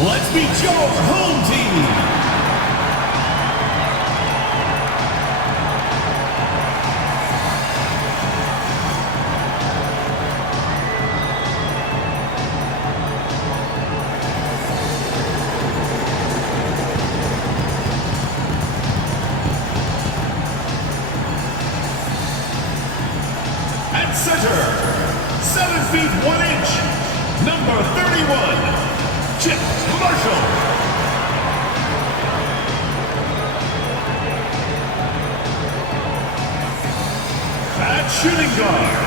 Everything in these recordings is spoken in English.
Let's meet your home team. At center, 7 feet 1 inch, number 31, Chip Marshall. At shooting guard,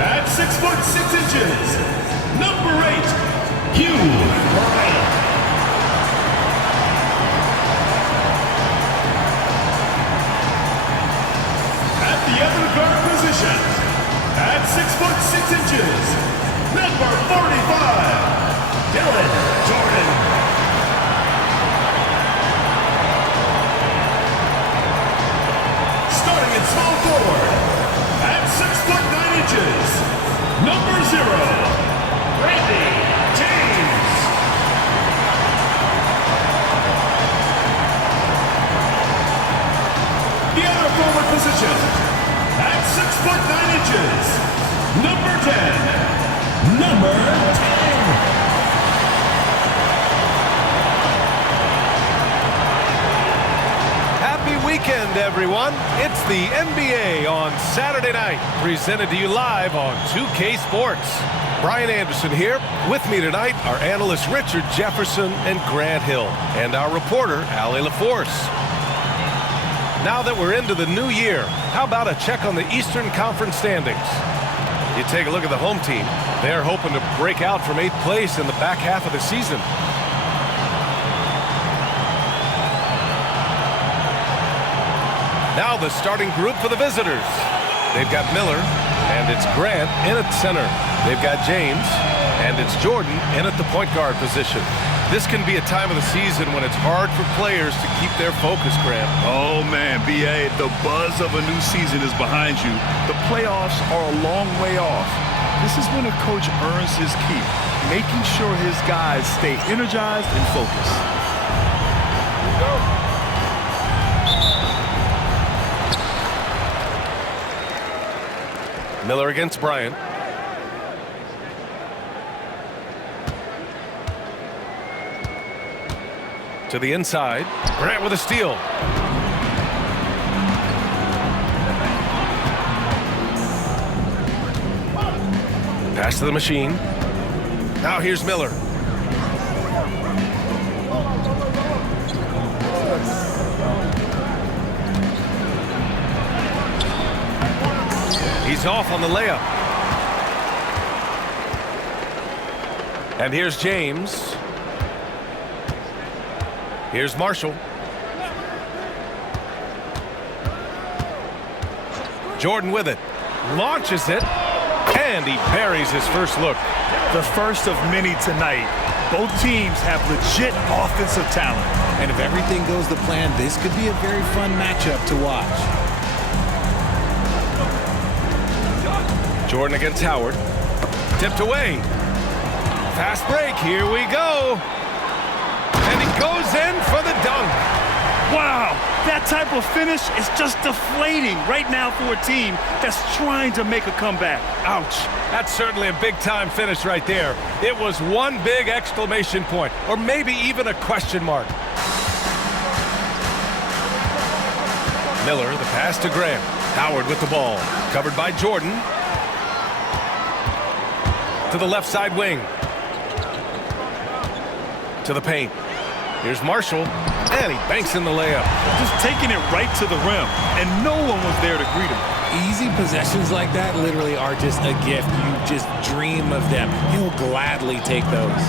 at 6 foot 6 inches, number 8, Hugh Bryant. At the other guard position, at 6 foot 6 inches, number 45, Dylan Jordan. Starting at small forward, at 6 foot 9 inches, number 0, Randy James. The other forward position, at 6 foot 9 inches, number 10, number 10. Happy weekend, everyone. It's the NBA on Saturday night, presented to you live on 2K Sports. Brian Anderson here. With me tonight are analysts Richard Jefferson and Grant Hill, and our reporter, Allie LaForce. Now that we're into the new year, how about a check on the Eastern Conference standings? You take a look at the home team. They're hoping to break out from 8th place in the back half of the season. Now the starting group for the visitors. They've got Miller, and it's Grant in at center. They've got James, and it's Jordan in at the point guard position. This can be a time of the season when it's hard for players to keep their focus, Grant. Oh, man, B.A., the buzz of a new season is behind you. The playoffs are a long way off. This is when a coach earns his keep, making sure his guys stay energized and focused. Miller against Bryant. To the inside. Grant with a steal. Pass to the machine. Now here's Miller. He's off on the layup. And here's James. Here's Marshall. Jordan with it. Launches it. And he parries his first look. The first of many tonight. Both teams have legit offensive talent. And if everything goes to plan, this could be a very fun matchup to watch. Jordan against Howard. Tipped away. Fast break. Here we go. And he goes in for the dunk. Wow, that type of finish is just deflating right now for a team that's trying to make a comeback. Ouch. That's certainly a big-time finish right there. It was one big exclamation point, or maybe even a question mark. Miller, the pass to Graham. Howard with the ball. Covered by Jordan. To the left side wing. To the paint. Here's Marshall, and he banks in the layup. Just taking it right to the rim, and no one was there to greet him. Easy possessions like that literally are just a gift. You just dream of them. He'll gladly take those.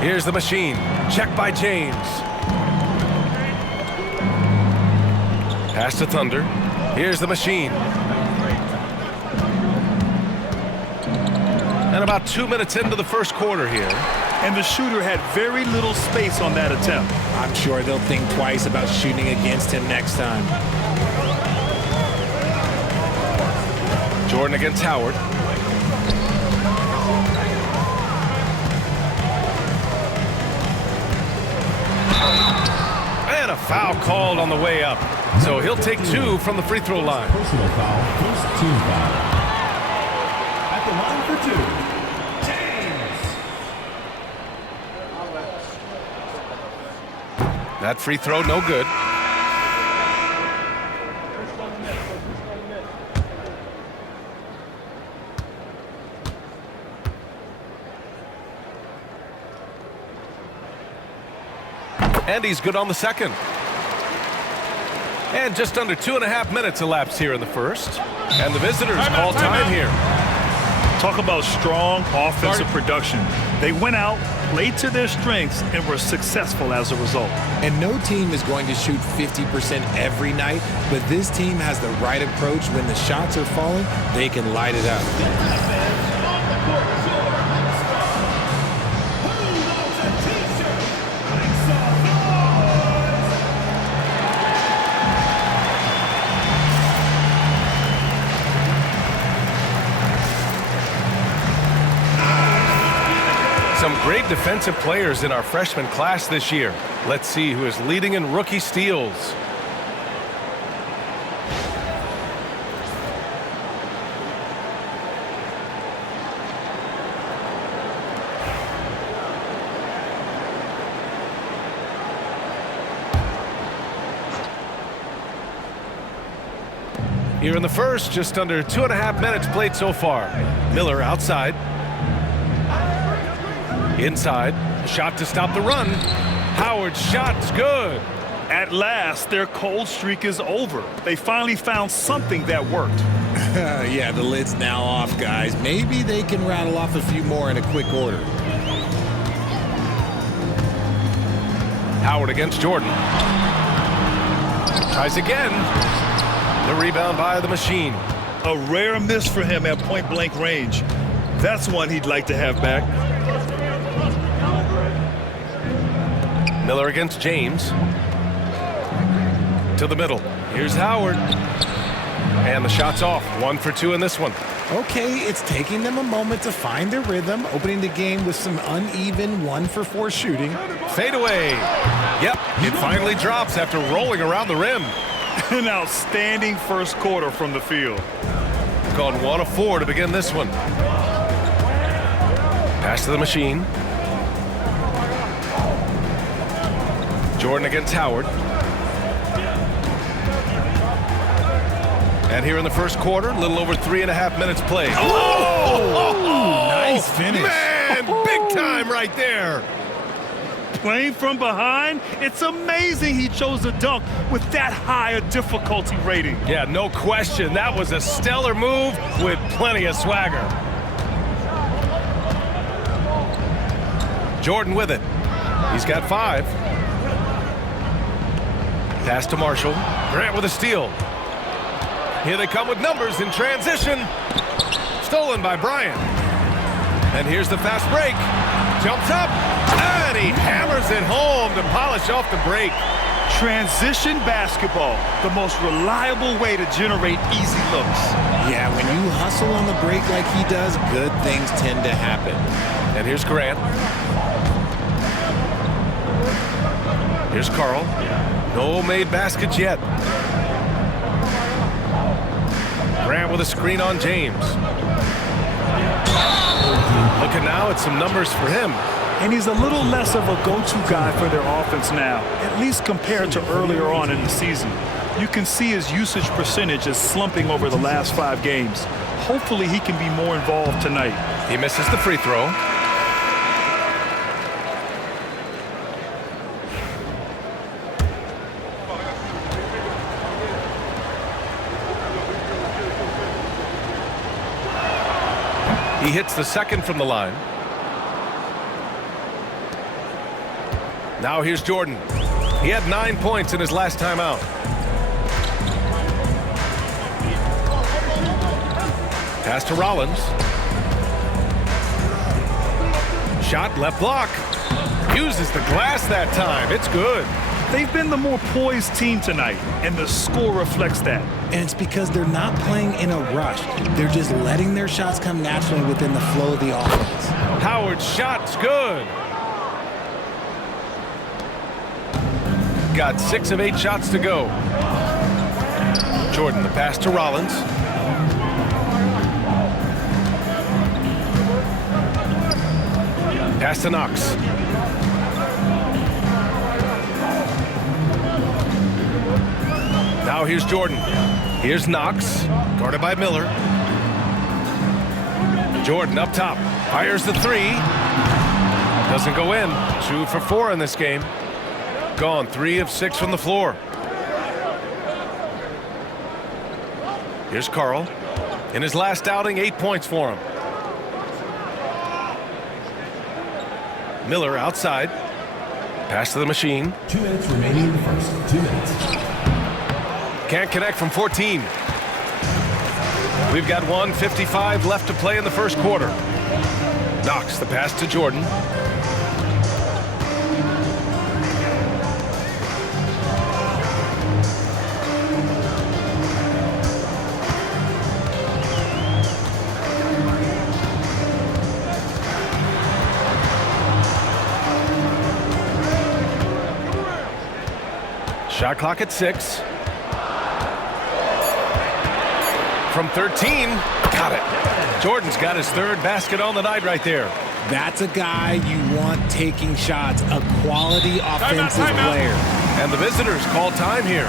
Here's the machine. Check by James. Pass to Thunder. Here's the machine. And about 2 minutes into the first quarter here. And the shooter had very little space on that attempt. I'm sure they'll think twice about shooting against him next time. Jordan against Howard. And a foul called on the way up. So he'll take 2 from the free throw line. Personal foul, first team foul. At the line for 2, James. That free throw, no good. And he's good on the second. And just under 2.5 minutes elapsed here in the first. And the visitors call time here. Talk about strong offensive production. They went out, played to their strengths, and were successful as a result. And no team is going to shoot 50% every night, but this team has the right approach. When the shots are falling, they can light it up. Some great defensive players in our freshman class this year. Let's see who is leading in rookie steals. Here in the first, just under 2.5 minutes played so far. Miller outside. Inside, shot to stop the run. Howard's shot's good. At last, their cold streak is over. They finally found something that worked. Yeah, the lid's now off, guys. Maybe they can rattle off a few more in a quick order. Howard against Jordan. Tries again. The rebound by the machine. A rare miss for him at point-blank range. That's one he'd like to have back. Miller against James. To the middle. Here's Howard. And the shot's off. 1 for 2 in this one. Okay, it's taking them a moment to find their rhythm, opening the game with some uneven 1 for 4 shooting. Fade away. Yep, it finally drops after rolling around the rim. An outstanding first quarter from the field. Gone 1 of 4 to begin this one. Pass to the machine. Jordan against Howard. And here in the first quarter, a little over 3.5 minutes played. Oh, nice finish. Man, big time right there. Playing from behind, it's amazing he chose to dunk with that high a difficulty rating. Yeah, no question. That was a stellar move with plenty of swagger. Jordan with it. He's got 5. Pass to Marshall. Grant with a steal. Here they come with numbers in transition. Stolen by Bryant. And here's the fast break. Jumps up, and he hammers it home to polish off the break. Transition basketball, the most reliable way to generate easy looks. Yeah, when you hustle on the break like he does, good things tend to happen. And here's Grant. Here's Carl. No made baskets yet. Grant with a screen on James. Looking now at some numbers for him. And he's a little less of a go-to guy for their offense now, at least compared to earlier on in the season. You can see his usage percentage is slumping over the last 5 games. Hopefully he can be more involved tonight. He misses the free throw. He hits the second from the line. Now here's Jordan. He had 9 points in his last time out. Pass to Rollins. Shot left block. Uses the glass that time. It's good. They've been the more poised team tonight, and the score reflects that. And it's because they're not playing in a rush. They're just letting their shots come naturally within the flow of the offense. Howard's shot's good. got 6 of 8 shots to go. Jordan, the pass to Rollins. Pass to Knox. Now here's Jordan. Here's Knox, guarded by Miller. Jordan up top, fires the 3. Doesn't go in. 2 for 4 in this game. Gone 3 of 6 from the floor. Here's Carl. In his last outing, 8 points for him. Miller outside. Pass to the machine. 2 minutes remaining in the first. 2 minutes. Can't connect from 14. We've got 1:55 left to play in the first quarter. Knox, the pass to Jordan. Shot clock at 6. From 13, got it. Jordan's got his 3rd basket on the night right there. That's a guy you want taking shots, a quality offensive player. And the visitors call time here.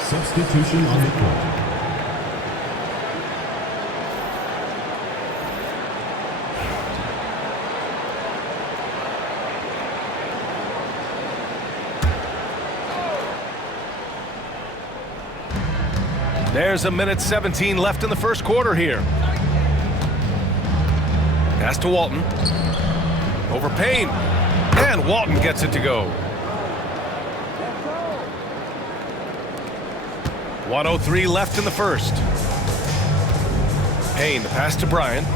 Substitution on the court. There's 1:17 left in the first quarter here. Pass to Walton. Over Payne. And Walton gets it to go. 1:03 left in the first. Payne, the pass to Bryant.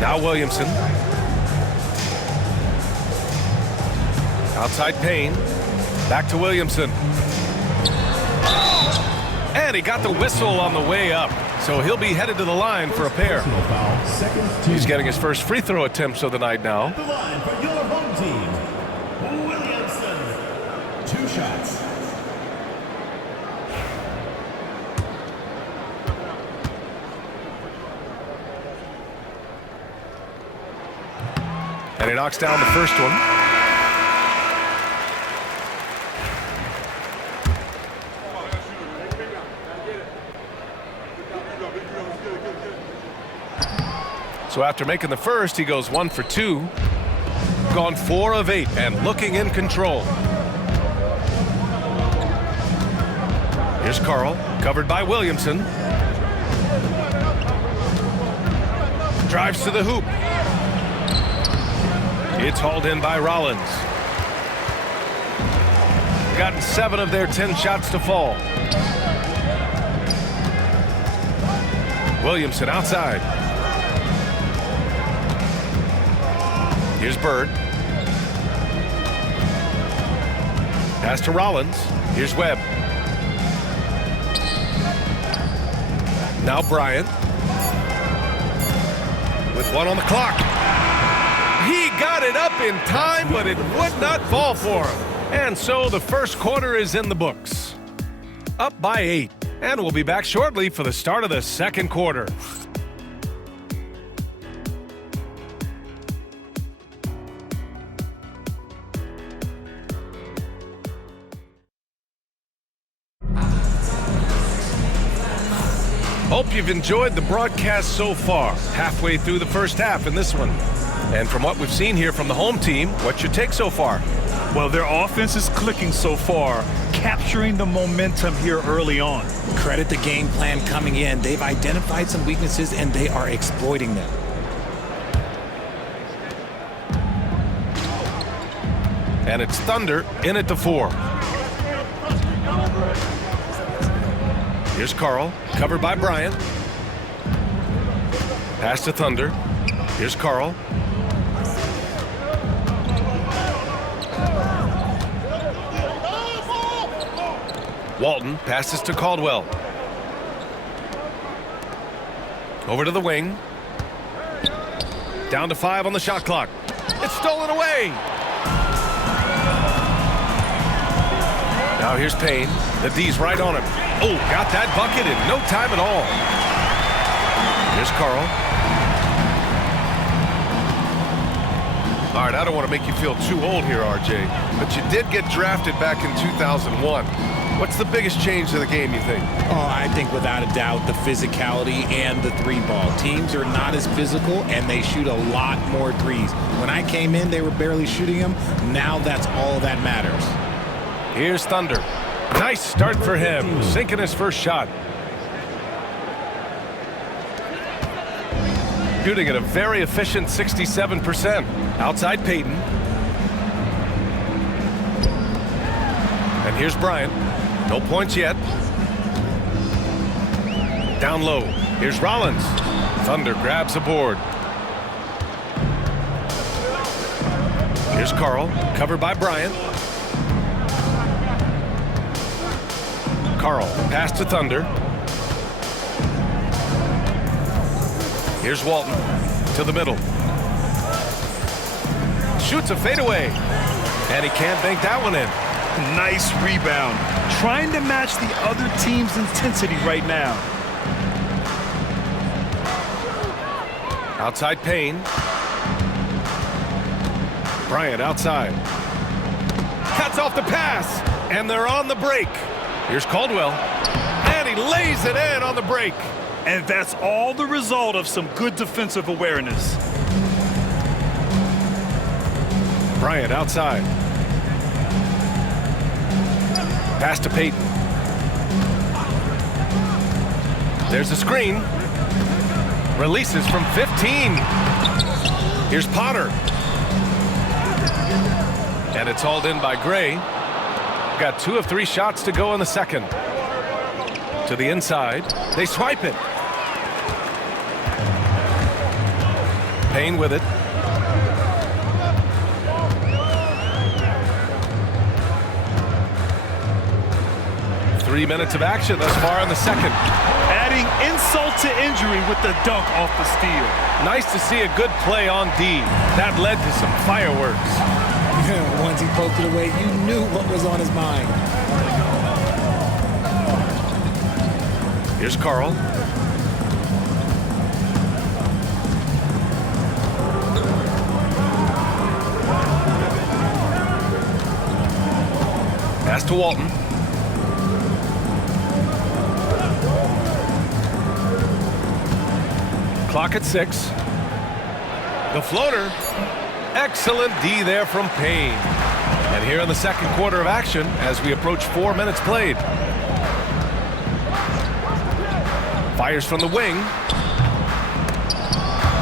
Now Williamson. Outside Payne. Back to Williamson. And he got the whistle on the way up. So he'll be headed to the line for a pair. He's getting his first free throw attempts of the night now. The line for your home team, Williamson. 2 shots. And he knocks down the first one. So after making the first, he goes 1 for 2. Gone 4 of 8 and looking in control. Here's Carl, covered by Williamson. Drives to the hoop. It's hauled in by Rollins. Gotten 7 of their 10 shots to fall. Williamson outside. Here's Bird. Pass to Rollins. Here's Webb. Now Bryant. With 1 on the clock. He got it up in time, but it would not fall for him. And so the first quarter is in the books. Up by 8. And we'll be back shortly for the start of the second quarter. Hope you've enjoyed the broadcast so far. Halfway through the first half in this one. And from what we've seen here from the home team, what's your take so far? Well, their offense is clicking so far, capturing the momentum here early on. Credit the game plan coming in. They've identified some weaknesses and they are exploiting them. And it's Thunder in at the 4. Here's Carl, covered by Bryant. Pass to Thunder. Here's Carl. Walton passes to Caldwell. Over to the wing. Down to 5 on the shot clock. It's stolen away. Now here's Payne. The D's right on him. Oh, got that bucket in no time at all. Here's Carl. All right, I don't want to make you feel too old here, RJ, but you did get drafted back in 2001. What's the biggest change to the game, you think? Oh, I think without a doubt the physicality and the three ball. Teams are not as physical and they shoot a lot more threes. When I came in, they were barely shooting them. Now that's all that matters. Here's Thunder. Nice start for him, sinking his first shot. Shooting at a very efficient 67%. Outside Payton. And here's Bryant. No points yet. Down low. Here's Rollins. Thunder grabs a board. Here's Carl. Covered by Bryant. Carl. Pass to Thunder. Here's Walton. To the middle. Shoots a fadeaway. And he can't bank that one in. Nice rebound. Trying to match the other team's intensity right now. Outside Payne. Bryant outside. Cuts off the pass. And they're on the break. Here's Caldwell. And he lays it in on the break. And that's all the result of some good defensive awareness. Bryant outside. Pass to Payton. There's a screen. Releases from 15. Here's Potter. And it's hauled in by Gray. Got 2 of 3 shots to go in the second. To the inside. They swipe it. Payne with it. Three minutes of action thus far in the second. Adding insult to injury with the dunk off the steal. Nice to see a good play on D. That led to some fireworks. Once he poked it away, you knew what was on his mind. Here's Carl. Pass to Walton. Clock at 6. The floater. Excellent D there from Payne. And here in the second quarter of action as we approach 4 minutes played. Fires from the wing.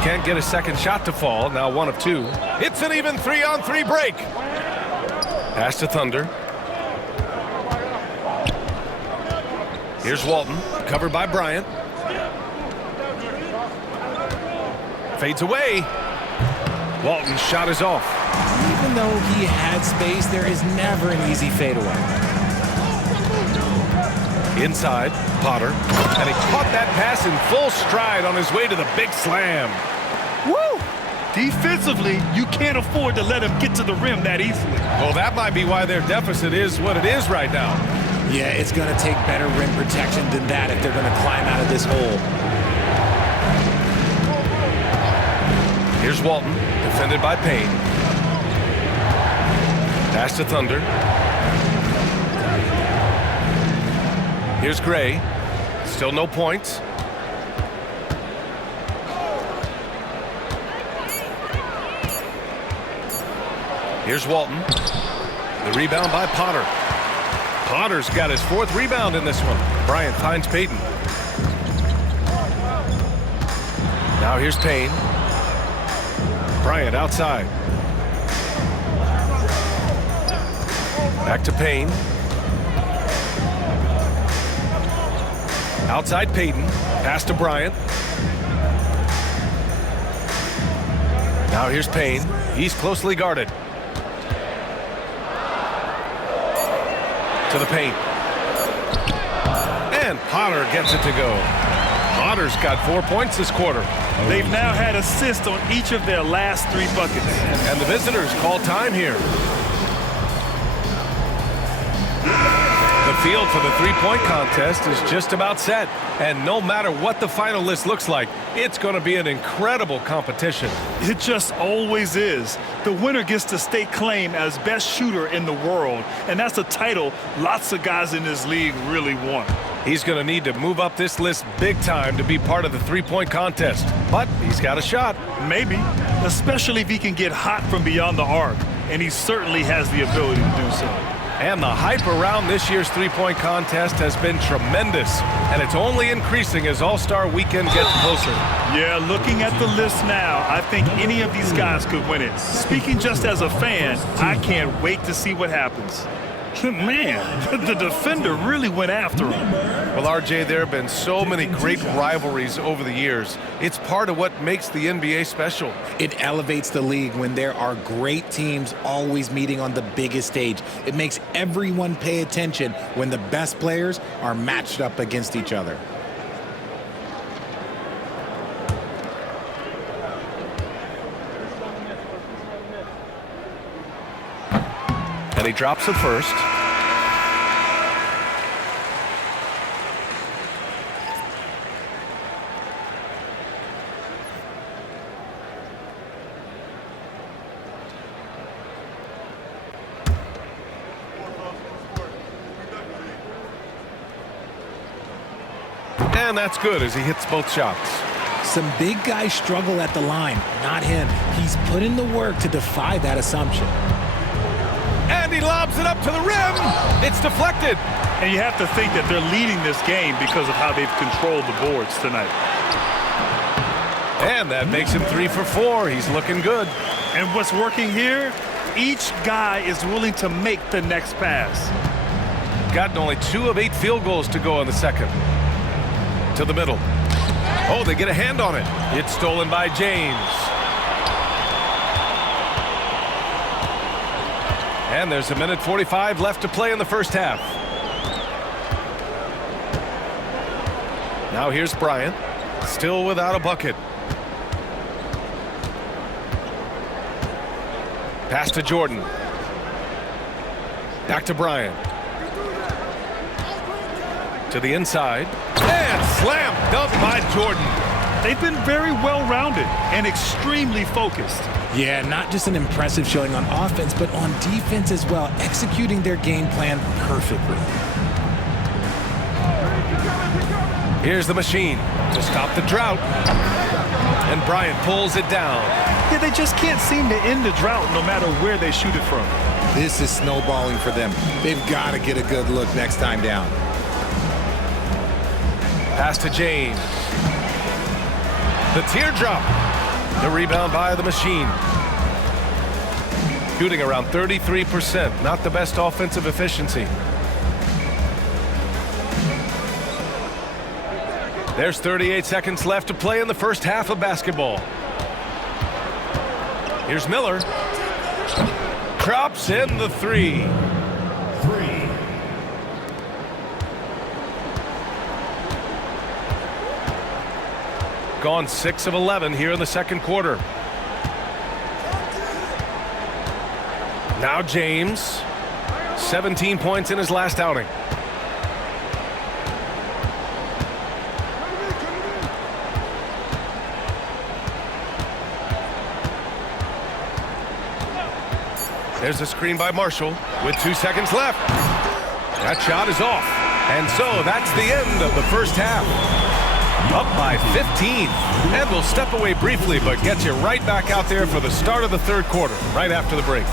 Can't get a second shot to fall. Now 1 of 2. It's an even 3-on-3 break. Pass to Thunder. Here's Walton. Covered by Bryant. Fades away. Walton's shot is off. Even though he had space, there is never an easy fadeaway. Inside, Potter. And he caught that pass in full stride on his way to the big slam. Woo! Defensively, you can't afford to let him get to the rim that easily. Well, that might be why their deficit is what it is right now. Yeah, it's going to take better rim protection than that if they're going to climb out of this hole. Here's Walton, defended by Payne. Pass to Thunder. Here's Gray. Still no points. Here's Walton. The rebound by Potter. Potter's got his 4th rebound in this one. Bryant finds Payton. Now here's Payne. Bryant outside. Back to Payne. Outside Payton. Pass to Bryant. Now here's Payne. He's closely guarded. To the paint. And Potter gets it to go. Potter's got 4 points this quarter. They've now had assists on each of their last 3 buckets. And the visitors call time here. The field for the three-point contest is just about set. And no matter what the final list looks like, it's going to be an incredible competition. It just always is. The winner gets to stake claim as best shooter in the world. And that's a title lots of guys in this league really want. He's going to need to move up this list big time to be part of the three-point contest. But he's got a shot. Maybe, especially if he can get hot from beyond the arc. And he certainly has the ability to do so. And the hype around this year's three-point contest has been tremendous. And it's only increasing as All-Star Weekend gets closer. Yeah, looking at the list now, I think any of these guys could win it. Speaking just as a fan, I can't wait to see what happens. Man, the defender really went after him. Well, RJ, there have been so many great rivalries over the years. It's part of what makes the NBA special. It elevates the league when there are great teams always meeting on the biggest stage. It makes everyone pay attention when the best players are matched up against each other. And he drops it first. And that's good as he hits both shots. Some big guys struggle at the line, not him. He's put in the work to defy that assumption. And he lobs it up to the rim. It's deflected. And you have to think that they're leading this game because of how they've controlled the boards tonight. And that makes him 3 for 4. He's looking good. And what's working here, each guy is willing to make the next pass. Gotten only 2 of 8 field goals to go in the second. To the middle. Oh, they get a hand on it. It's stolen by James. And there's 1:45 left to play in the first half. Now here's Bryant, still without a bucket. Pass to Jordan. Back to Bryant. To the inside. And slam dunk by Jordan. They've been very well-rounded and extremely focused. Yeah, not just an impressive showing on offense, but on defense as well, executing their game plan perfectly. Here's the machine to stop the drought. And Bryant pulls it down. Yeah, they just can't seem to end the drought no matter where they shoot it from. This is snowballing for them. They've got to get a good look next time down. Pass to James. The teardrop. The rebound by the machine. Shooting around 33%. Not the best offensive efficiency. There's 38 seconds left to play in the first half of basketball. Here's Miller. Drops in the 3. Gone 6 of 11 here in the second quarter. Now James, 17 points in his last outing. There's a screen by Marshall with 2 seconds left. That shot is off. And so that's the end of the first half. Up by 15. And we'll step away briefly, but get you right back out there for the start of the third quarter, right after the break.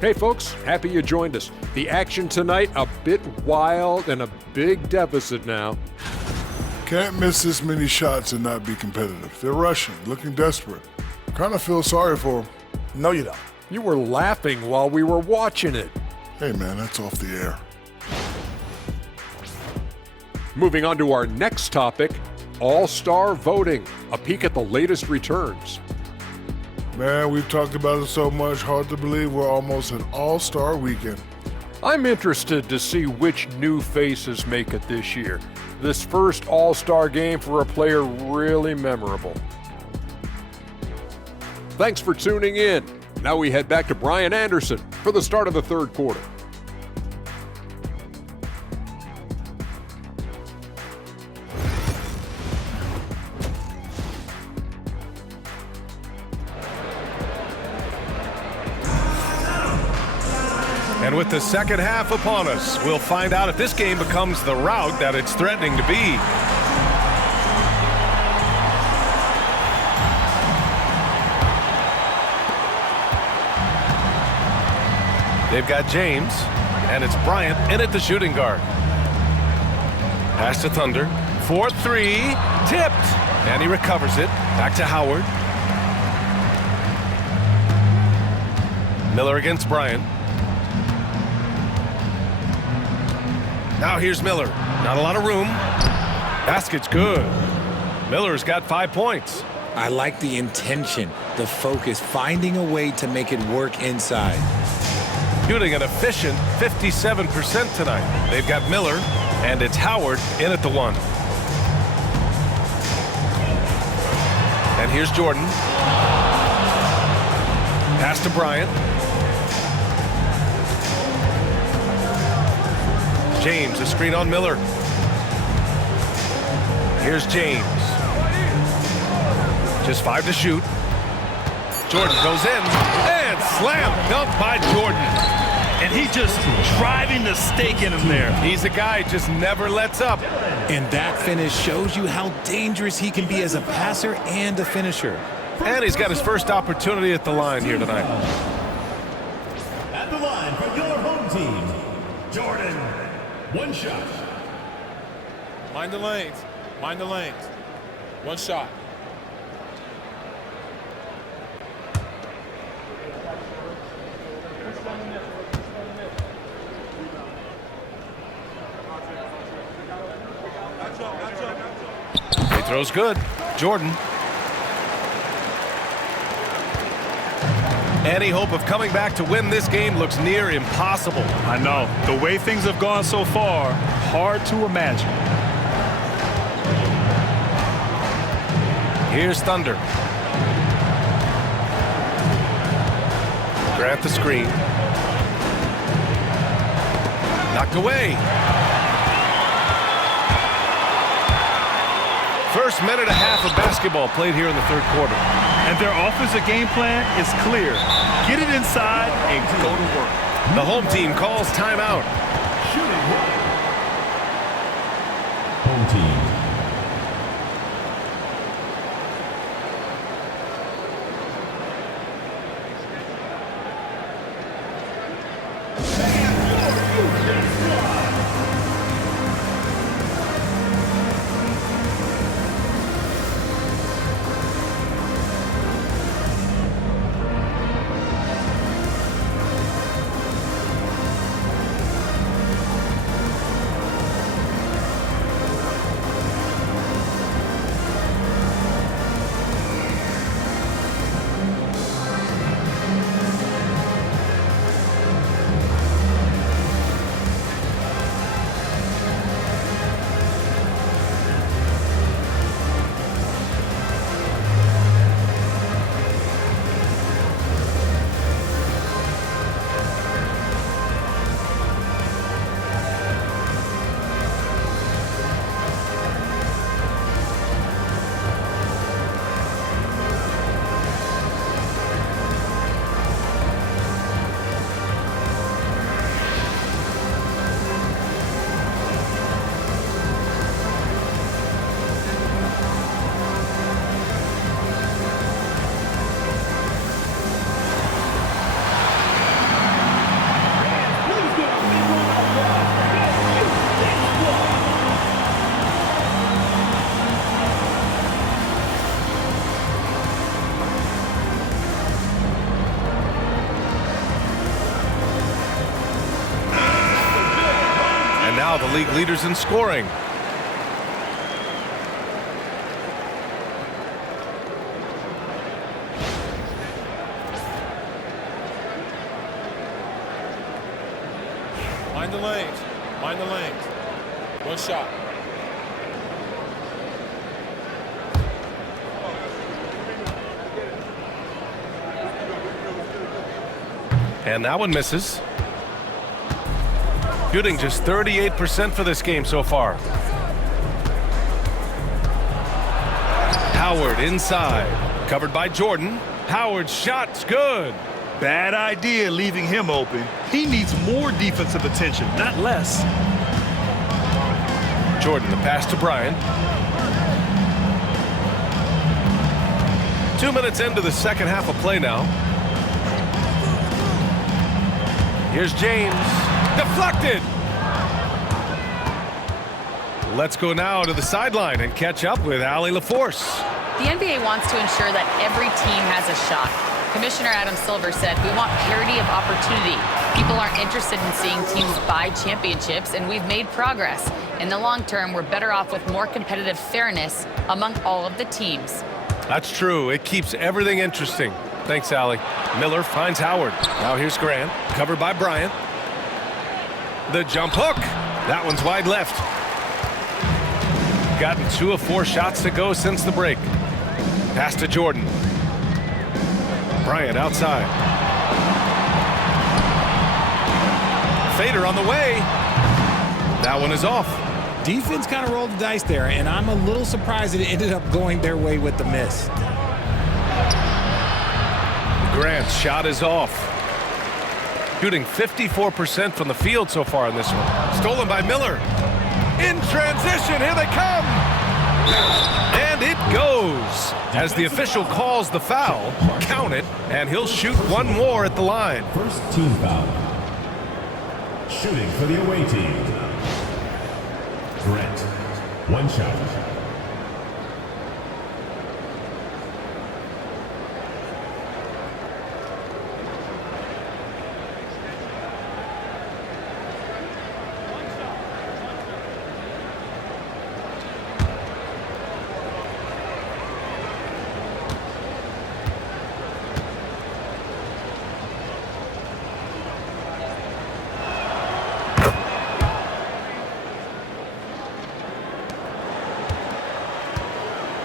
Hey folks, happy you joined us. The action tonight, a bit wild and a big deficit now. Can't miss this many shots and not be competitive. They're rushing, looking desperate. Kind of feel sorry for them. No, you don't. You were laughing while we were watching it. Hey, man, that's off the air. Moving on to our next topic, All-Star voting. A peek at the latest returns. Man, we've talked about it so much, hard to believe we're almost an all-star weekend. I'm interested to see which new faces make it this year. This first All-Star game for a player really memorable. Thanks for tuning in. Now we head back to Brian Anderson for the start of the third quarter. And with the second half upon us, we'll find out if this game becomes the rout that it's threatening to be. They've got James, and it's Bryant in at the shooting guard. Pass to Thunder. 4-3, tipped, and he recovers it. Back to Howard. Miller against Bryant. Now here's Miller. Not a lot of room. Basket's good. Miller's got 5 points. I like the intention, the focus, finding a way to make it work inside. Shooting an efficient 57% tonight. They've got Miller, and it's Howard in at the 1. And here's Jordan. Pass to Bryant. James, a screen on Miller. Here's James. Just 5 to shoot. Jordan goes in and slam dunk by Jordan. And he just driving the stake in him there. He's a guy who just never lets up. And that finish shows you how dangerous he can be as a passer and a finisher. And he's got his first opportunity at the line here tonight. At the line for your home team, Jordan. 1 shot. Mind the lanes. Mind the lanes. 1 shot. He throws good. Jordan. Any hope of coming back to win this game looks near impossible. I know. The way things have gone so far, hard to imagine. Here's Thunder. Grant the screen. Knocked away. First minute and a half of basketball played here in the third quarter. And their offensive game plan is clear. Get it inside and go to work. The home team calls timeout. Shooting. Home team. Now the league leaders in scoring. Mind the lanes. Mind the lanes. One shot. And that one misses. Shooting just 38% for this game so far. Howard inside. Covered by Jordan. Howard's shot's good. Bad idea leaving him open. He needs more defensive attention, not less. Jordan, the pass to Bryant. 2 minutes into the second half of play now. Here's James. Deflected. Let's go now to the sideline and catch up with Allie LaForce. The NBA wants to ensure that every team has a shot. Commissioner Adam Silver said, we want parity of opportunity. People aren't interested in seeing teams buy championships, and we've made progress. In the long term, we're better off with more competitive fairness among all of the teams. That's true. It keeps everything interesting. Thanks, Allie. Miller finds Howard. Now here's Grant, covered by Bryant. The jump hook. That one's wide left. Gotten 2 of 4 shots to go since the break. Pass to Jordan. Bryant outside. Fader on the way. That one is off. Defense kind of rolled the dice there, and I'm a little surprised it ended up going their way with the miss. Grant's shot is off. Shooting 54% from the field so far in this one. Stolen by Miller. In transition, here they come. And it goes. As the official calls the foul, count it, and he'll shoot one more at the line. First team foul. Shooting for the away team. Grant, one shot.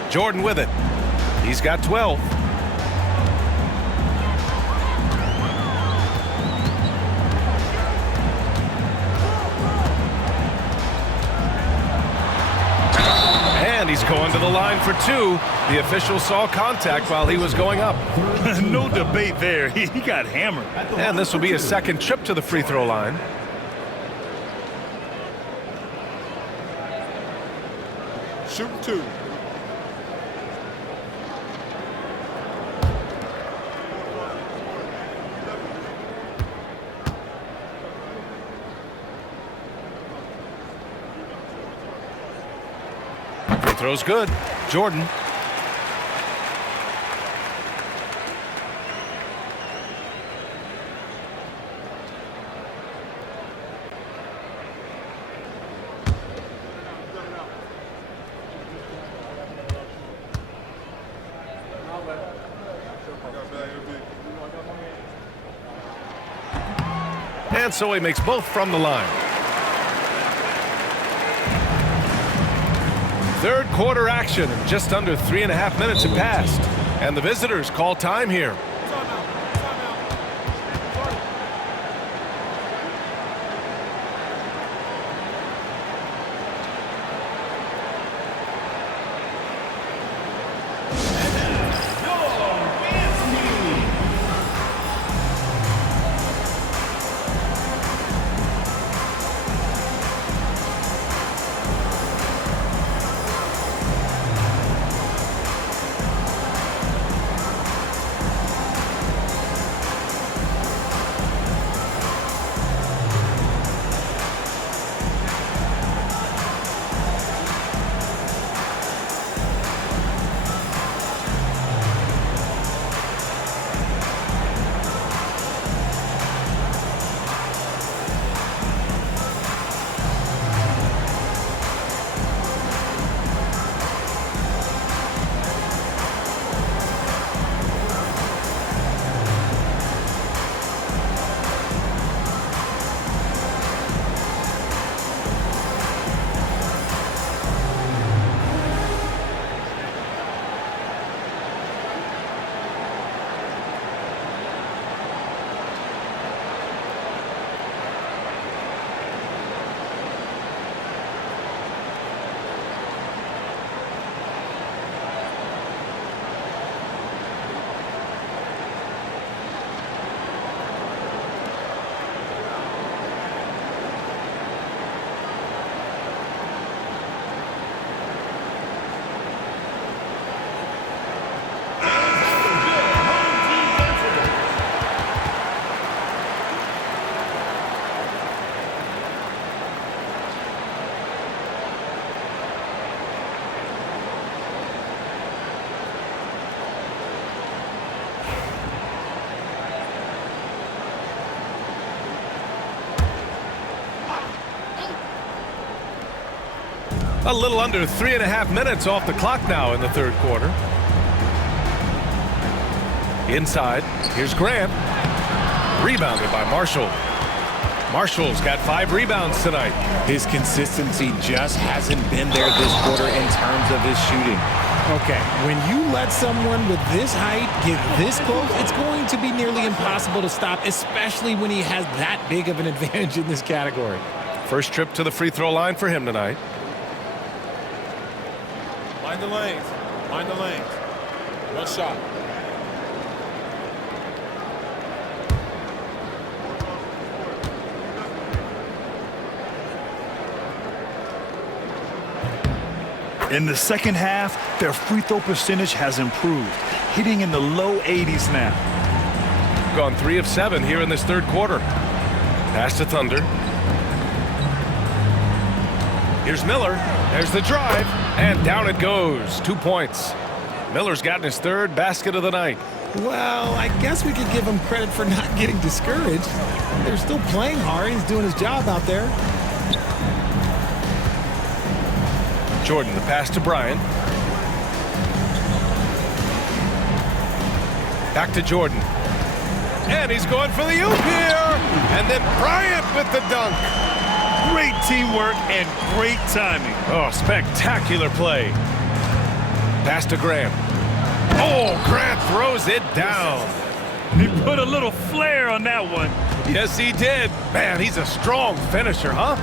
Jordan with it. He's got 12. And he's going to the line for 2. The official saw contact while he was going up. No debate there. He got hammered. And this will be his second trip to the free throw line. Shooting 2. Free throw's good. Jordan. And so he makes both from the line. Third quarter action, and just under 3.5 minutes have passed. And the visitors call time here. A little under 3.5 minutes off the clock now in the third quarter. Inside, here's Grant. Rebounded by Marshall. Marshall's got 5 rebounds tonight. His consistency just hasn't been there this quarter in terms of his shooting. Okay, when you let someone with this height get this close, it's going to be nearly impossible to stop, especially when he has that big of an advantage in this category. First trip to the free throw line for him tonight. Mind the lanes. Mind the lanes. One shot. In the second half, their free throw percentage has improved, hitting in the low 80s now. Gone 3 of 7 here in this third quarter. Pass to Thunder. Here's Miller. There's the drive, and down it goes. 2 points. Miller's gotten his 3rd basket of the night. Well, I guess we could give him credit for not getting discouraged. They're still playing hard. He's doing his job out there. Jordan, the pass to Bryant. Back to Jordan. And he's going for the oop here. And then Bryant with the dunk. Great teamwork and great timing. Oh, spectacular play. Pass to Grant. Oh, Grant throws it down. He put a little flair on that one. Yes, he did. Man, he's a strong finisher, huh?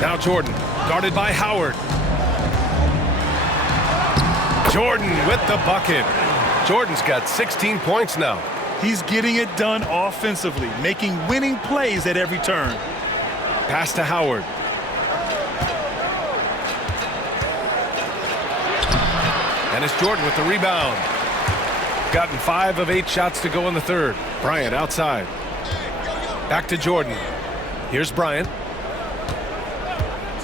Now Jordan, guarded by Howard. Jordan with the bucket. Jordan's got 16 points now. He's getting it done offensively, making winning plays at every turn. Pass to Howard. And it's Jordan with the rebound. Gotten 5 of 8 shots to go in the third. Bryant outside. Back to Jordan. Here's Bryant.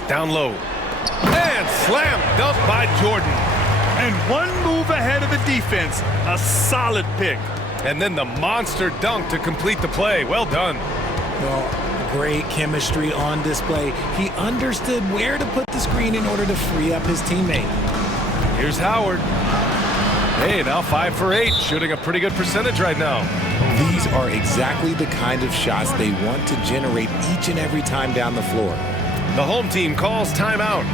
Down low. And slam dunk by Jordan. And one move ahead of the defense. A solid pick. And then the monster dunk to complete the play. Well done. Well, great chemistry on display. He understood where to put the screen in order to free up his teammate. Here's Howard. Hey, now 5 for 8, shooting a pretty good percentage right now. These are exactly the kind of shots they want to generate each and every time down the floor. The home team calls timeout.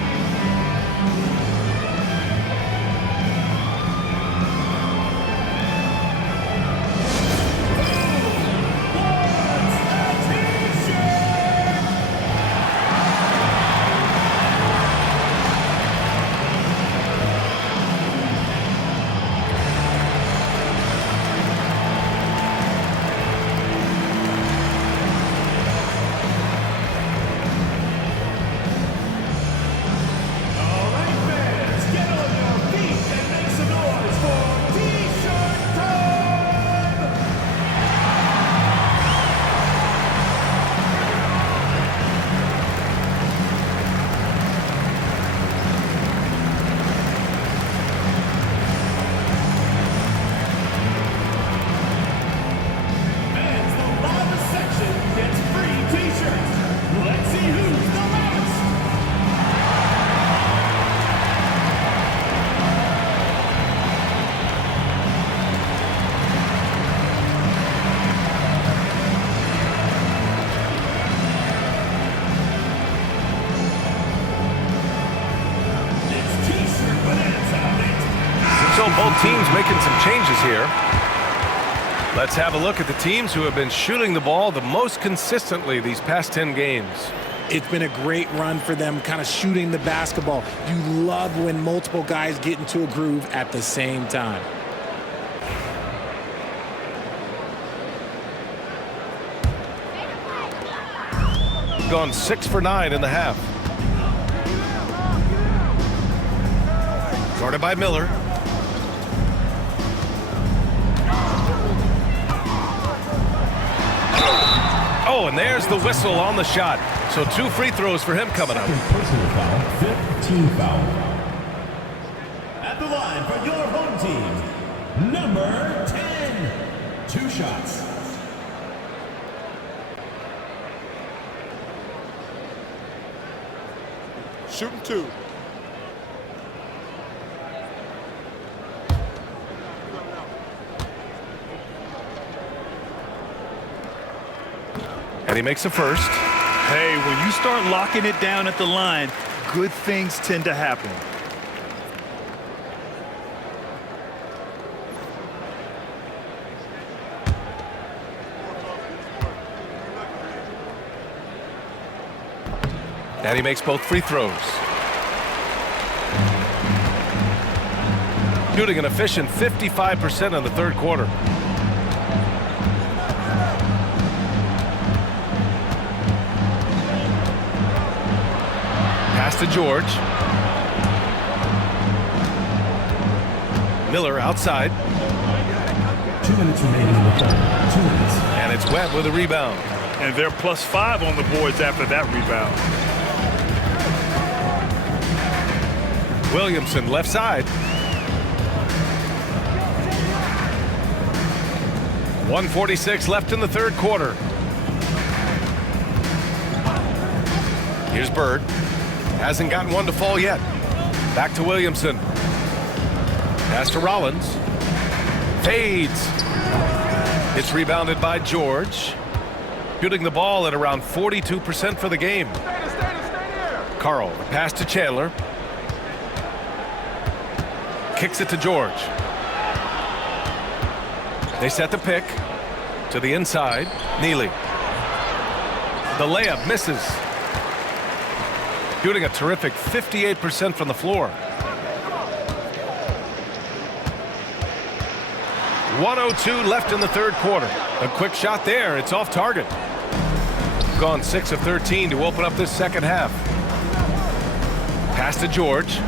Both teams making some changes here. Let's have a look at the teams who have been shooting the ball the most consistently these past 10 games. It's been a great run for them, kind of shooting the basketball. You love when multiple guys get into a groove at the same time. Gone 6 for 9 in the half. Guarded by Miller. Oh, and there's the whistle on the shot. So 2 free throws for him coming up. Personal foul, 5th team foul. At the line for your home team, number 10. 2 shots. Shooting 2. And he makes a first. Hey, when you start locking it down at the line, good things tend to happen. And he makes both free throws. Shooting an efficient 55% in the third quarter. Pass to George. Miller outside. 2 minutes remaining in the third. 2 minutes. And it's Webb with a rebound. And they're +5 on the boards after that rebound. Williamson left side. 1:46 left in the third quarter. Here's Bird. Hasn't gotten one to fall yet. Back to Williamson. Pass to Rollins. Fades. It's rebounded by George. Shooting the ball at around 42% for the game. Carl, pass to Chandler. Kicks it to George. They set the pick to the inside. Neely. The layup misses. Shooting a terrific 58% from the floor. 1:02 left in the third quarter. A quick shot there. It's off target. Gone 6 of 13 to open up this second half. Pass to George.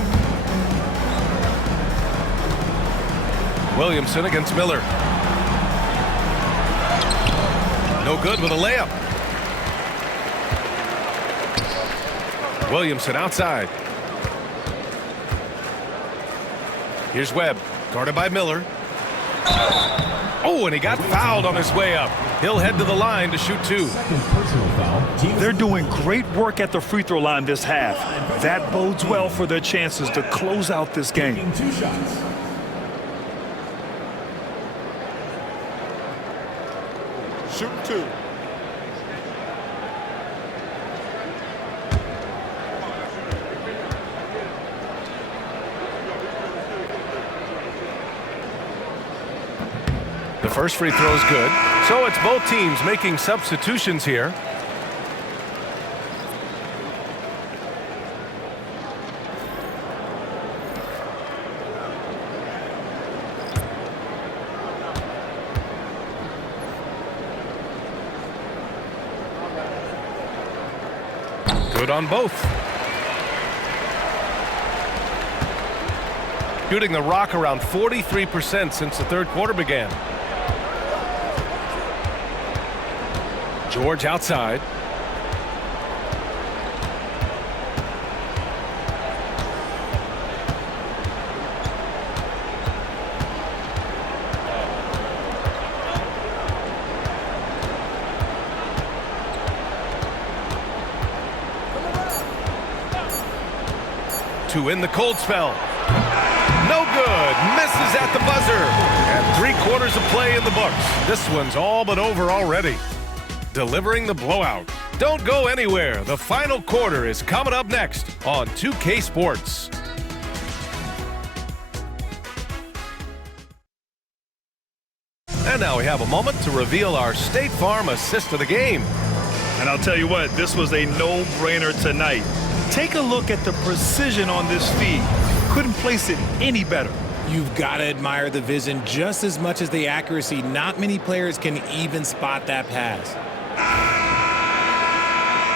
Williamson against Miller. No good with a layup. Williamson outside. Here's Webb, guarded by Miller. Oh, and he got fouled on his way up. He'll head to the line to shoot 2. Second personal foul. They're doing great work at the free throw line this half. That bodes well for their chances to close out this game. Taking 2 shots. Shooting 2. The first free throw is good. So it's both teams making substitutions here. Good on both. Shooting the rock around 43% since the third quarter began. George outside. To end the cold spell. No good. Misses at the buzzer. And 3 quarters of play in the books. This one's all but over already. Delivering the blowout. Don't go anywhere. The final quarter is coming up next on 2K Sports. And now we have a moment to reveal our State Farm assist of the game. And I'll tell you what, this was a no-brainer tonight. Take a look at the precision on this feed. Couldn't place it any better. You've got to admire the vision just as much as the accuracy. Not many players can even spot that pass.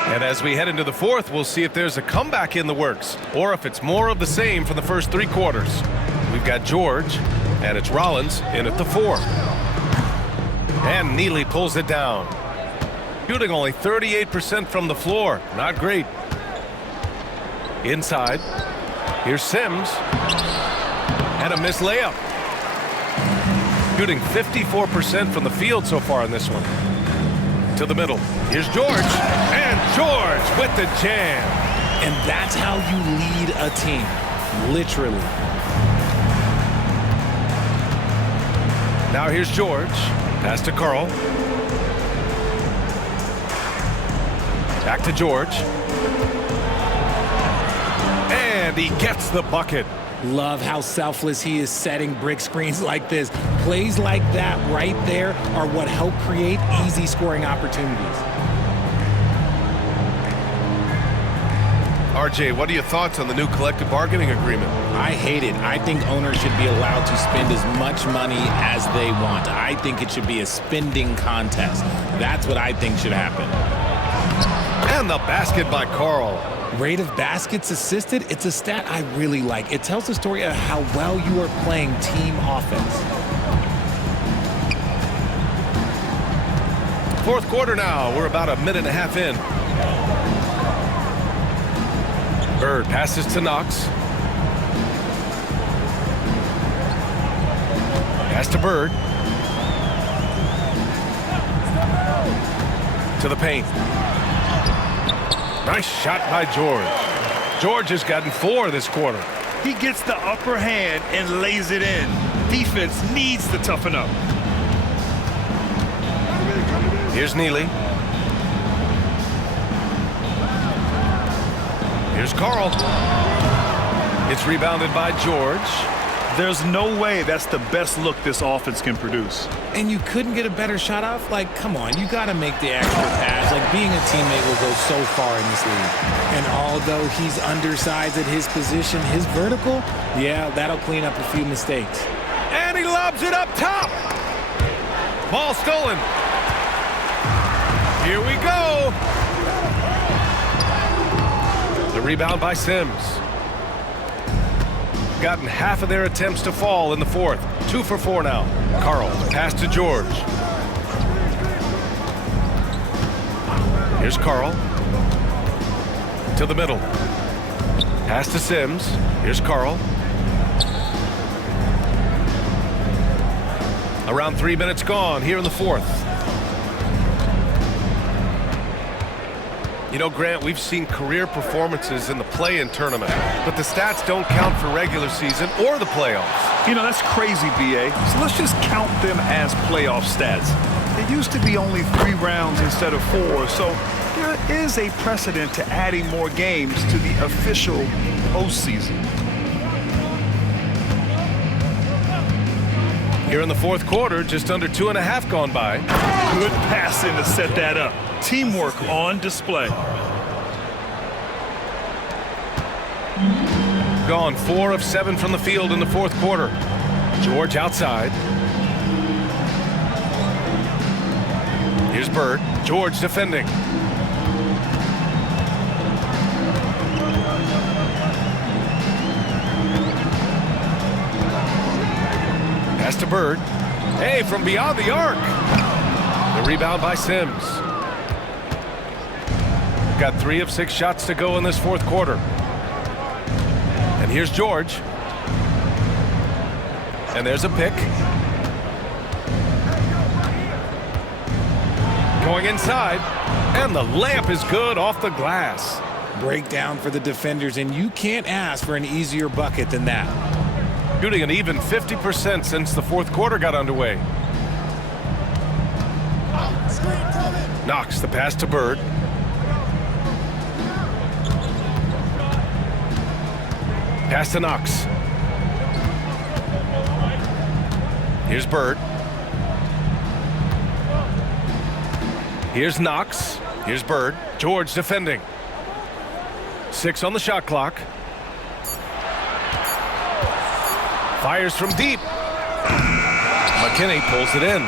And as we head into the fourth, we'll see if there's a comeback in the works or if it's more of the same from the first 3 quarters. We've got George, and it's Rollins in at the 4. And Neely pulls it down. Shooting only 38% from the floor. Not great. Inside. Here's Sims. And a missed layup. Shooting 54% from the field so far in this one. To the middle. Here's George. And George with the jam. And that's how you lead a team, literally. Now here's George. Pass to Carl. Back to George. And he gets the bucket. Love how selfless he is setting brick screens like this. Plays like that right there are what help create easy scoring opportunities. RJ, what are your thoughts on the new collective bargaining agreement? I hate it. I think owners should be allowed to spend as much money as they want. I think it should be a spending contest. That's what I think should happen. And the basket by Carl. Rate of baskets assisted, it's a stat I really like. It tells the story of how well you are playing team offense. Fourth quarter now. We're about a minute and a half in. Bird passes to Knox. Pass to Bird. To the paint. Nice shot by George. George has gotten 4 this quarter. He gets the upper hand and lays it in. Defense needs to toughen up. Here's Neely. Here's Carl. It's rebounded by George. There's no way that's the best look this offense can produce. And you couldn't get a better shot off? Like, come on, you got to make the extra pass. Like, being a teammate will go so far in this league. And although he's undersized at his position, his vertical, yeah, that'll clean up a few mistakes. And he lobs it up top. Ball stolen. Here we go. The rebound by Sims. Gotten half of their attempts to fall in the fourth. 2 for 4 now. Carl, pass to George. Here's Carl. To the middle. Pass to Sims. Here's Carl. Around 3 minutes gone here in the fourth. You know, Grant, we've seen career performances in the play-in tournament, but the stats don't count for regular season or the playoffs. You know, that's crazy, BA. So let's just count them as playoff stats. It used to be only 3 rounds instead of 4, so there is a precedent to adding more games to the official postseason. Here in the fourth quarter, just under 2.5 gone by. Good passing to set that up. Teamwork on display. Gone 4 of 7 from the field in the fourth quarter. George outside. Here's Bird. George defending. Pass to Bird. Hey, from beyond the arc. The rebound by Sims. Got 3 of 6 shots to go in this fourth quarter. And here's George. And there's a pick. Going inside. And the layup is good off the glass. Breakdown for the defenders, and you can't ask for an easier bucket than that. Shooting an even 50% since the fourth quarter got underway. Knox the pass to Bird. Pass to Knox. Here's Bird. Here's Knox. Here's Bird. George defending. 6 on the shot clock. Fires from deep. McKinney pulls it in.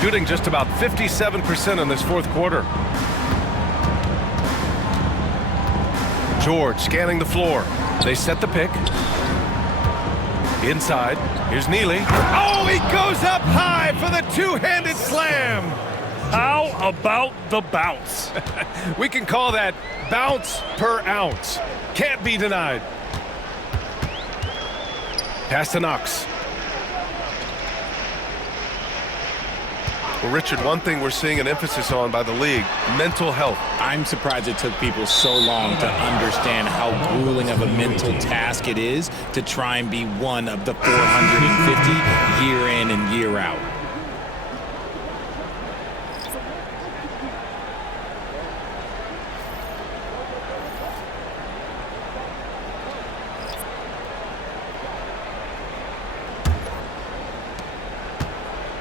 Shooting just about 57% in this fourth quarter. George scanning the floor. They set the pick. Inside. Here's Neely. Oh, he goes up high for the two-handed slam. How about the bounce? We can call that bounce per ounce. Can't be denied. Pass to Knox. Well, Richard, one thing we're seeing an emphasis on by the league, mental health. I'm surprised it took people so long to understand how grueling of a mental task it is to try and be one of the 450 year in and year out.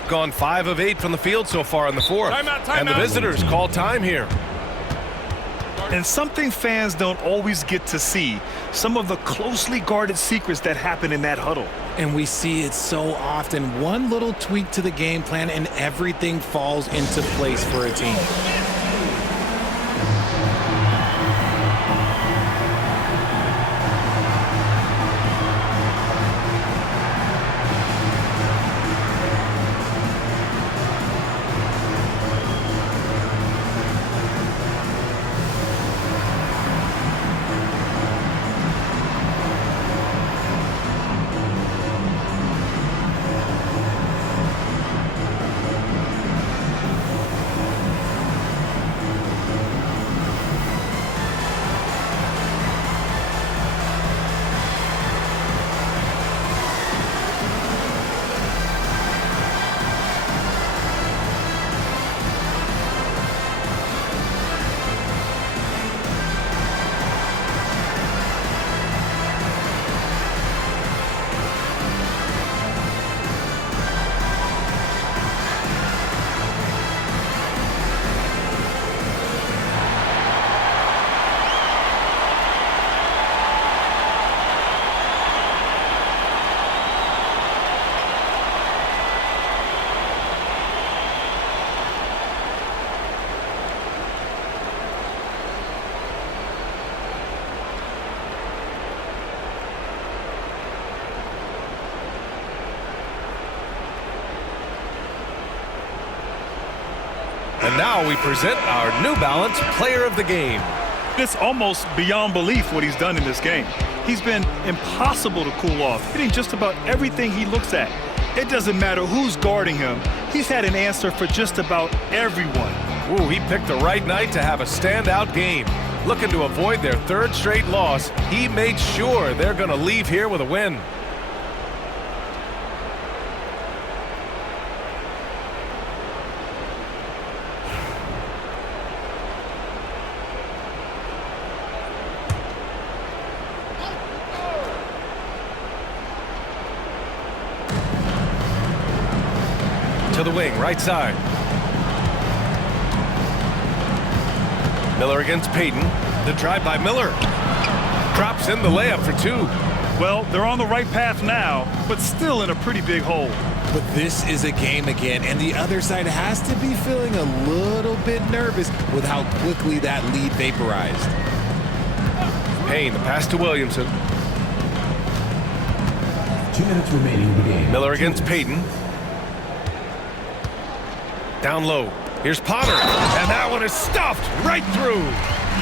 Gone 5 of 8 from the field so far in the fourth. And the visitors call time here. And something fans don't always get to see, some of the closely guarded secrets that happen in that huddle. And we see it so often. One little tweak to the game plan and everything falls into place for a team. And now we present our New Balance Player of the Game. It's almost beyond belief what he's done in this game. He's been impossible to cool off, hitting just about everything he looks at. It doesn't matter who's guarding him. He's had an answer for just about everyone. Ooh, he picked the right night to have a standout game. Looking to avoid their 3rd straight loss, he made sure they're going to leave here with a win. To the wing, right side. Miller against Payton. The drive by Miller. Drops in the layup for 2. Well, they're on the right path now, but still in a pretty big hole. But this is a game again, and the other side has to be feeling a little bit nervous with how quickly that lead vaporized. Payne, the pass to Williamson. 2 minutes remaining in the game. Miller against Payton. Down low. Here's Potter. And that one is stuffed right through.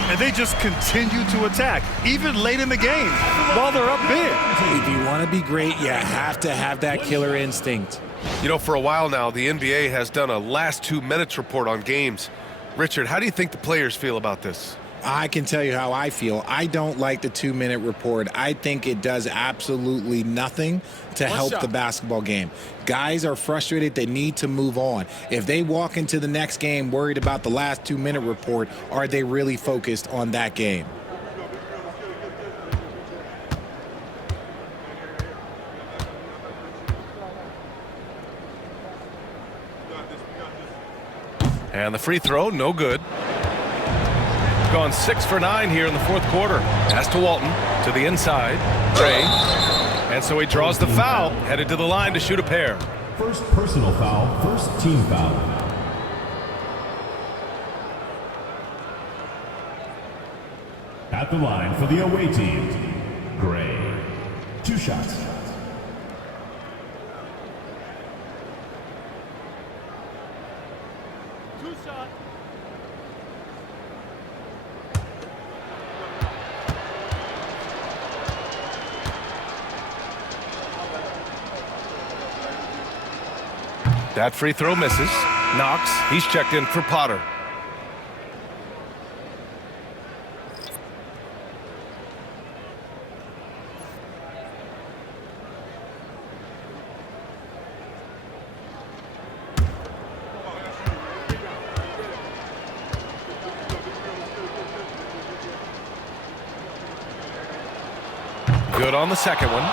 And they just continue to attack, even late in the game, while they're up big. If you want to be great, you have to have that killer instinct. You know, for a while now, the NBA has done a last 2 minutes report on games. Richard, how do you think the players feel about this? I can tell you how I feel. I don't like the 2-minute report. I think it does absolutely nothing to help the basketball game. Guys are frustrated. They need to move on. If they walk into the next game worried about the last 2-minute report, are they really focused on that game? And the free throw, no good. Gone 6 for 9 here in the 4th quarter. Pass to Walton, to the inside. Gray. And so he draws the foul, headed to the line to shoot a pair. First personal foul, first team foul. At the line for the away team, Gray. 2 shots. That free throw misses. Knox, he's checked in for Potter. Good on the second one.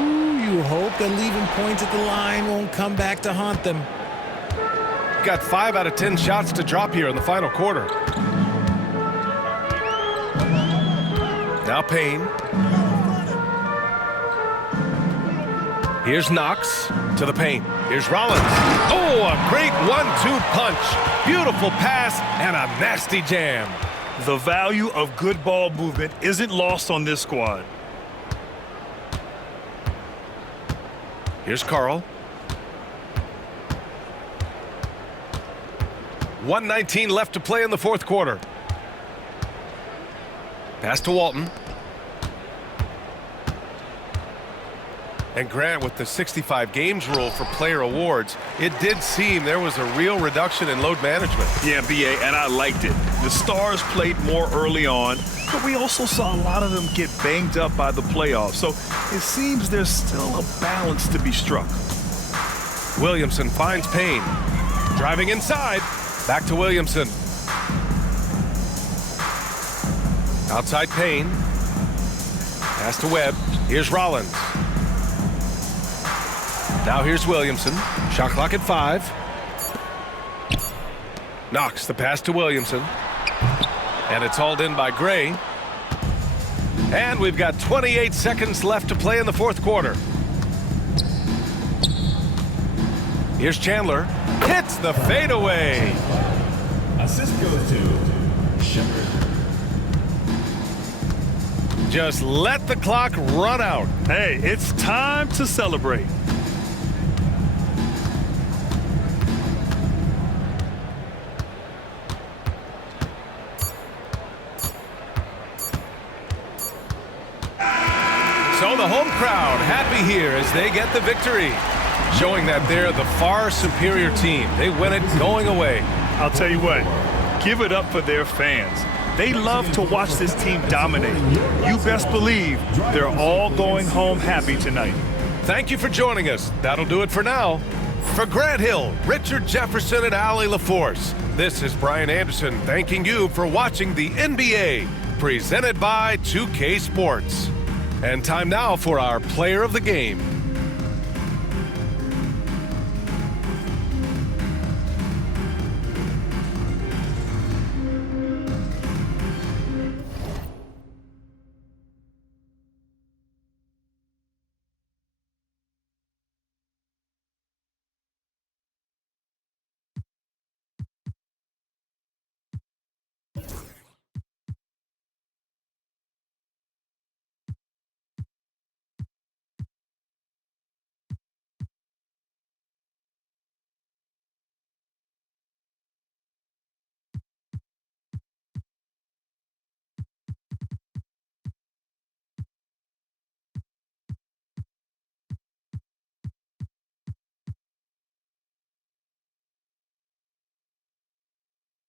Ooh, you hope that leaving points at the line won't come back to haunt them. Got 5 out of 10 shots to drop here in the final quarter. Now Payne. Here's Knox to the paint. Here's Rollins. Oh, a great 1-2 punch. Beautiful pass and a nasty jam. The value of good ball movement isn't lost on this squad. Here's Carl. 1:19 left to play in the fourth quarter. Pass to Walton. And Grant, with the 65 games rule for player awards, it did seem there was a real reduction in load management. Yeah, BA, and I liked it. The Stars played more early on, but we also saw a lot of them get banged up by the playoffs. So it seems there's still a balance to be struck. Williamson finds Payne. Driving inside. Back to Williamson. Outside Payne. Pass to Webb. Here's Rollins. Now here's Williamson. Shot clock at 5. Knox the pass to Williamson. And it's hauled in by Gray. And we've got 28 seconds left to play in the fourth quarter. Here's Chandler. Hits the fadeaway. Assist goes to Shepard. Just let the clock run out. Hey, it's time to celebrate. So the home crowd happy here as they get the victory, showing that they're the far superior team. They win it going away. I'll tell you what, give it up for their fans. They love to watch this team dominate. You best believe they're all going home happy tonight. Thank you for joining us. That'll do it for now. For Grant Hill, Richard Jefferson, and Allie LaForce, this is Brian Anderson thanking you for watching the NBA, presented by 2K Sports. And time now for our player of the game.